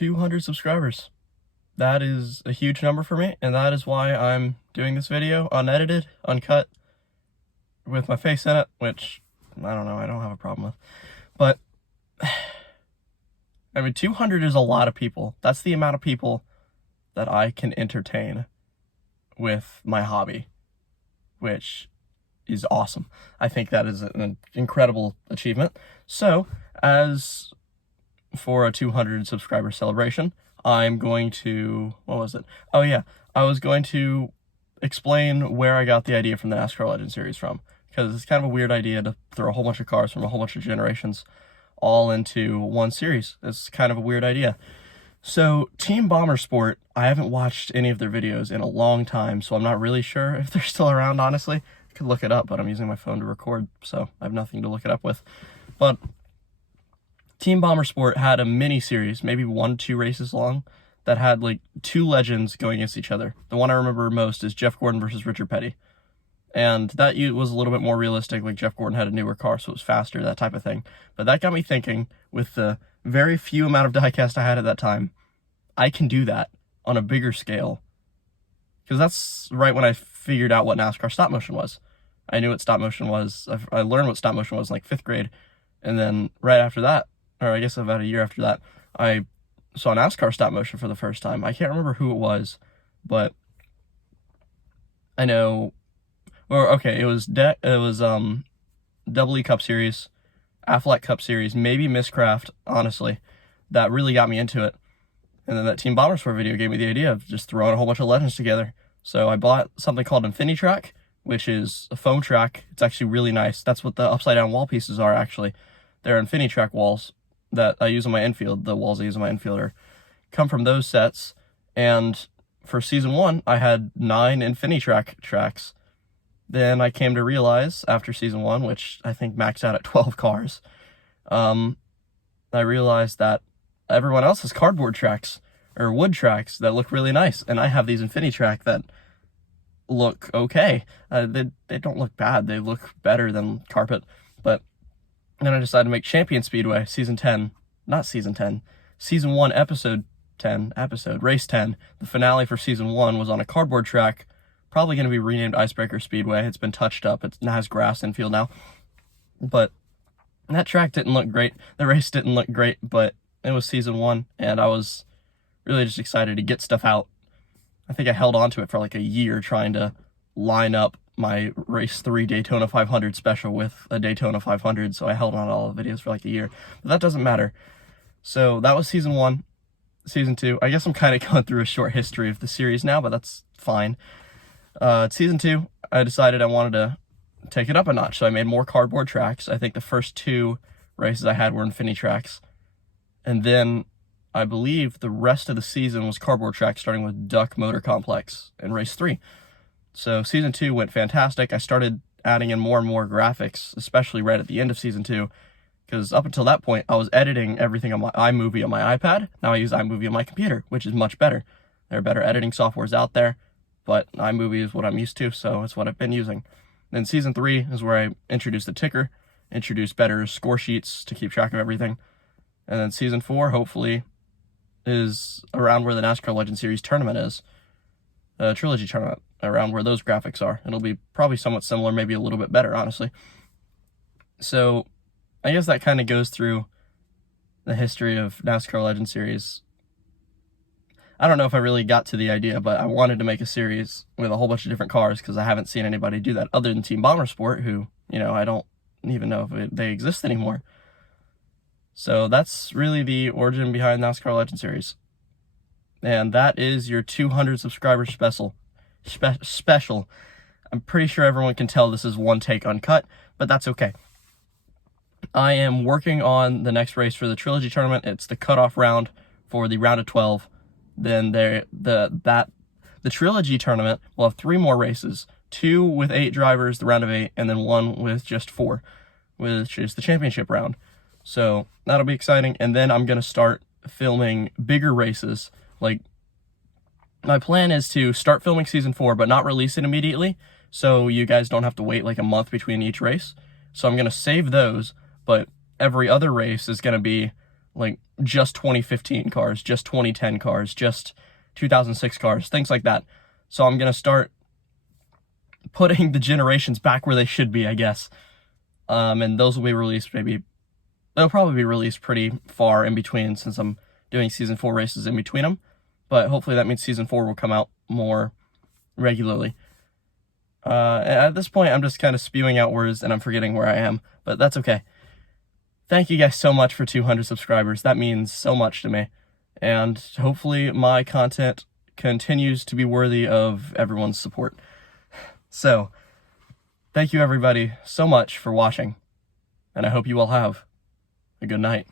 200 subscribers. That is a huge number for me, and that is why I'm doing this video unedited, uncut, with my face in it, which, I don't know, I don't have a problem with. But, I mean, 200 is a lot of people. That's the amount of people that I can entertain with my hobby, which is awesome. I think that is an incredible achievement. So, as for a 200 subscriber celebration, I'm going to, what was it? Oh yeah, I was going to explain where I got the idea from the NASCAR Legends series from, because it's kind of a weird idea to throw a whole bunch of cars from a whole bunch of generations all into one series. It's kind of a weird idea. So Team Bomber Sport, I haven't watched any of their videos in a long time, so I'm not really sure if they're still around, honestly. I could look it up, but I'm using my phone to record, so I have nothing to look it up with. But Team Bomber Sport had a mini-series, maybe 1-2 races long, that had like 2 legends going against each other. The one I remember most is Jeff Gordon versus Richard Petty. And that was a little bit more realistic, like Jeff Gordon had a newer car, so it was faster, that type of thing. But that got me thinking, with the very few amount of diecast I had at that time, I can do that on a bigger scale. Because that's right when I figured out what NASCAR stop motion was. I knew what stop motion was. I learned what stop motion was in like 5th grade. And then right after that, or I guess about a year after that, I saw NASCAR stop motion for the first time. I can't remember who it was, but I know, or okay, it was Double E Cup Series, Aflac Cup Series, maybe Misscraft, honestly, that really got me into it. And then that Team Bomber Sport video gave me the idea of just throwing a whole bunch of legends together. So I bought something called InfiniTrack, which is a foam track. It's actually really nice. That's what the upside down wall pieces are, actually. They're InfiniTrack walls that I use on my infield. The walls I use on my infield come from those sets. And for season 1, I had 9 InfiniTrack tracks. Then I came to realize after season 1, which I think maxed out at 12 cars, I realized that everyone else has cardboard tracks or wood tracks that look really nice, and I have these InfiniTrack that look okay. They don't look bad. They look better than carpet. But then I decided to make Champion Speedway season 1, episode 10, race 10. The finale for season 1 was on a cardboard track, probably going to be renamed Icebreaker Speedway. It's been touched up. It has grass infield now. But that track didn't look great. The race didn't look great, but it was season 1, and I was really just excited to get stuff out. I think I held on to it for like a year trying to line up my race 3 Daytona 500 special with a Daytona 500, so I held on to all the videos for like a year. But that doesn't matter. So that was season 1. Season 2, I guess I'm kind of going through a short history of the series now, but that's fine. Season 2, I decided I wanted to take it up a notch, so I made more cardboard tracks. I think the first 2 races I had were InfiniTracks. And then I believe the rest of the season was cardboard tracks, starting with Duck Motor Complex in race 3. So season 2 went fantastic. I started adding in more and more graphics, especially right at the end of season 2, because up until that point, I was editing everything on my iMovie on my iPad. Now I use iMovie on my computer, which is much better. There are better editing softwares out there, but iMovie is what I'm used to, so it's what I've been using. Then season 3 is where I introduced the ticker, introduced better score sheets to keep track of everything. And then season 4, hopefully, is around where the NASCAR Legends Series tournament is. Trilogy tournament, around where those graphics are. It'll be probably somewhat similar, maybe a little bit better, honestly. So, I guess that kind of goes through the history of NASCAR Legends Series. I don't know if I really got to the idea, but I wanted to make a series with a whole bunch of different cars, because I haven't seen anybody do that other than Team Bomber Sport, who, I don't even know if they exist anymore. So that's really the origin behind NASCAR Legends Series. And that is your 200 subscriber special. I'm pretty sure everyone can tell this is one take uncut, but that's okay. I am working on the next race for the Trilogy tournament. It's the cutoff round for the round of 12. Then the Trilogy tournament will have 3 more races. 2 with 8 drivers, the round of 8, and then 1 with just 4, which is the championship round. So that'll be exciting. And then I'm going to start filming bigger races. Like, my plan is to start filming season 4, but not release it immediately, so you guys don't have to wait like a month between each race. So I'm going to save those, but every other race is going to be like just 2015 cars, just 2010 cars, just 2006 cars, things like that. So I'm going to start putting the generations back where they should be, I guess. And those will be released they'll probably be released pretty far in between, since I'm doing Season 4 races in between them. But hopefully that means Season 4 will come out more regularly. At this point, I'm just kind of spewing out words and I'm forgetting where I am, but that's okay. Thank you guys so much for 200 subscribers. That means so much to me. And hopefully my content continues to be worthy of everyone's support. So, thank you everybody so much for watching, and I hope you all have a good night.